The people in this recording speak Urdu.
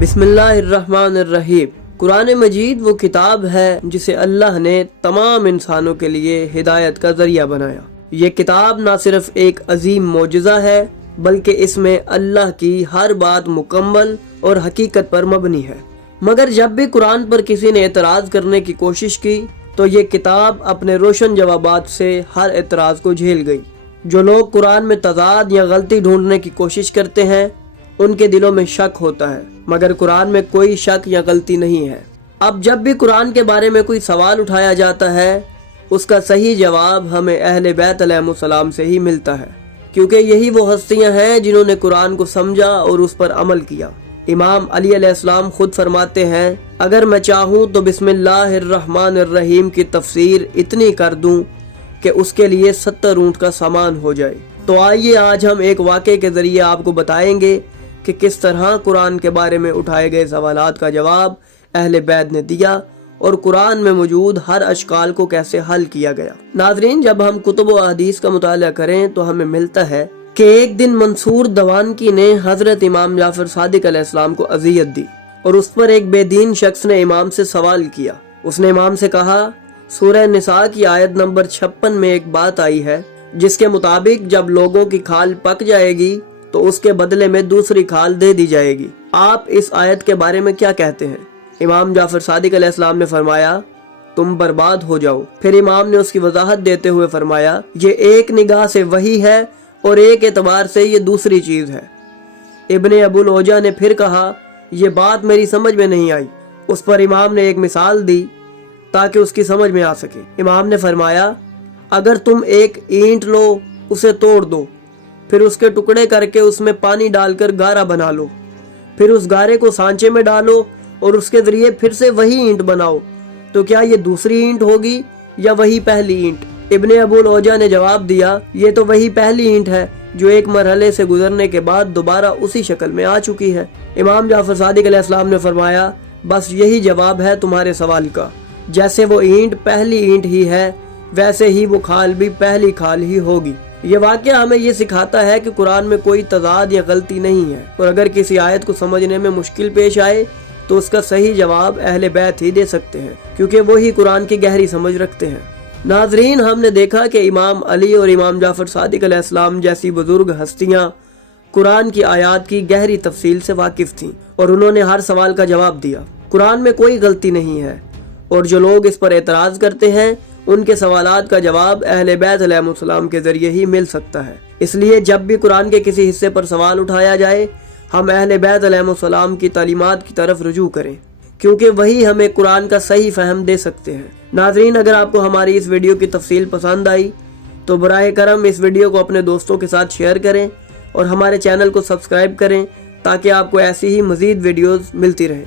بسم اللہ الرحمن الرحیم۔ قرآن مجید وہ کتاب ہے جسے اللہ نے تمام انسانوں کے لیے ہدایت کا ذریعہ بنایا۔ یہ کتاب نہ صرف ایک عظیم معجزہ ہے بلکہ اس میں اللہ کی ہر بات مکمل اور حقیقت پر مبنی ہے۔ مگر جب بھی قرآن پر کسی نے اعتراض کرنے کی کوشش کی تو یہ کتاب اپنے روشن جوابات سے ہر اعتراض کو جھیل گئی۔ جو لوگ قرآن میں تضاد یا غلطی ڈھونڈنے کی کوشش کرتے ہیں ان کے دلوں میں شک ہوتا ہے، مگر قرآن میں کوئی شک یا غلطی نہیں ہے۔ اب جب بھی قرآن کے بارے میں کوئی سوال اٹھایا جاتا ہے اس کا صحیح جواب ہمیں اہل بیت علیہ السلام سے ہی ملتا ہے، کیونکہ یہی وہ ہستیاں ہیں جنہوں نے قرآن کو سمجھا اور اس پر عمل کیا۔ امام علی علیہ السلام خود فرماتے ہیں، اگر میں چاہوں تو بسم اللہ الرحمن الرحیم کی تفسیر اتنی کر دوں کہ اس کے لیے 70 اونٹ کا سامان ہو جائے۔ تو آئیے آج ہم ایک واقعے کے ذریعے آپ کو بتائیں گے کہ کس طرح قرآن کے بارے میں اٹھائے گئے سوالات کا جواب اہل بیت نے دیا اور قرآن میں موجود ہر اشکال کو کیسے حل کیا گیا۔ ناظرین، جب ہم کتب و احادیث کا مطالعہ کریں تو ہمیں ملتا ہے کہ ایک دن منصور دوانکی نے حضرت امام جعفر صادق علیہ السلام کو اذیت دی اور اس پر ایک بے دین شخص نے امام سے سوال کیا۔ اس نے امام سے کہا، سورہ نساء کی آیت نمبر 56 میں ایک بات آئی ہے جس کے مطابق جب لوگوں کی کھال پک جائے گی تو اس کے بدلے میں دوسری کھال دے دی جائے گی، آپ اس آیت کے بارے میں کیا کہتے ہیں؟ امام جعفر صادق علیہ السلام نے فرمایا، تم برباد ہو جاؤ۔ پھر امام نے اس کی وضاحت دیتے ہوئے فرمایا، یہ ایک نگاہ سے وہی ہے اور ایک اعتبار سے یہ دوسری چیز ہے۔ ابن ابو العوجہ نے پھر کہا، یہ بات میری سمجھ میں نہیں آئی۔ اس پر امام نے ایک مثال دی تاکہ اس کی سمجھ میں آ سکے۔ امام نے فرمایا، اگر تم ایک اینٹ لو، اسے توڑ دو، پھر اس کے ٹکڑے کر کے اس میں پانی ڈال کر گارا بنا لو، پھر اس گارے کو سانچے میں ڈالو اور اس کے ذریعے پھر سے وہی اینٹ بناؤ، تو کیا یہ دوسری اینٹ ہوگی یا وہی پہلی اینٹ؟ ابن ابو العوجہ نے جواب دیا، یہ تو وہی پہلی اینٹ ہے جو ایک مرحلے سے گزرنے کے بعد دوبارہ اسی شکل میں آ چکی ہے۔ امام جعفر صادق علیہ السلام نے فرمایا، بس یہی جواب ہے تمہارے سوال کا۔ جیسے وہ اینٹ پہلی اینٹ ہی ہے ویسے ہی وہ کھال بھی پہلی کھال ہی ہوگی۔ یہ واقعہ ہمیں یہ سکھاتا ہے کہ قرآن میں کوئی تضاد یا غلطی نہیں ہے، اور اگر کسی آیت کو سمجھنے میں مشکل پیش آئے تو اس کا صحیح جواب اہل بیت ہی دے سکتے ہیں، کیونکہ وہی قرآن کی گہری سمجھ رکھتے ہیں۔ ناظرین، ہم نے دیکھا کہ امام علی اور امام جعفر صادق علیہ السلام جیسی بزرگ ہستیاں قرآن کی آیات کی گہری تفصیل سے واقف تھیں اور انہوں نے ہر سوال کا جواب دیا۔ قرآن میں کوئی غلطی نہیں ہے، اور جو لوگ اس پر اعتراض کرتے ہیں ان کے سوالات کا جواب اہل بیت علیہ السلام کے ذریعے ہی مل سکتا ہے۔ اس لیے جب بھی قرآن کے کسی حصے پر سوال اٹھایا جائے ہم اہل بیت علیہ السلام کی تعلیمات کی طرف رجوع کریں، کیونکہ وہی ہمیں قرآن کا صحیح فہم دے سکتے ہیں۔ ناظرین، اگر آپ کو ہماری اس ویڈیو کی تفصیل پسند آئی تو براہ کرم اس ویڈیو کو اپنے دوستوں کے ساتھ شیئر کریں اور ہمارے چینل کو سبسکرائب کریں تاکہ آپ کو ایسی ہی مزید ویڈیوز ملتی رہیں۔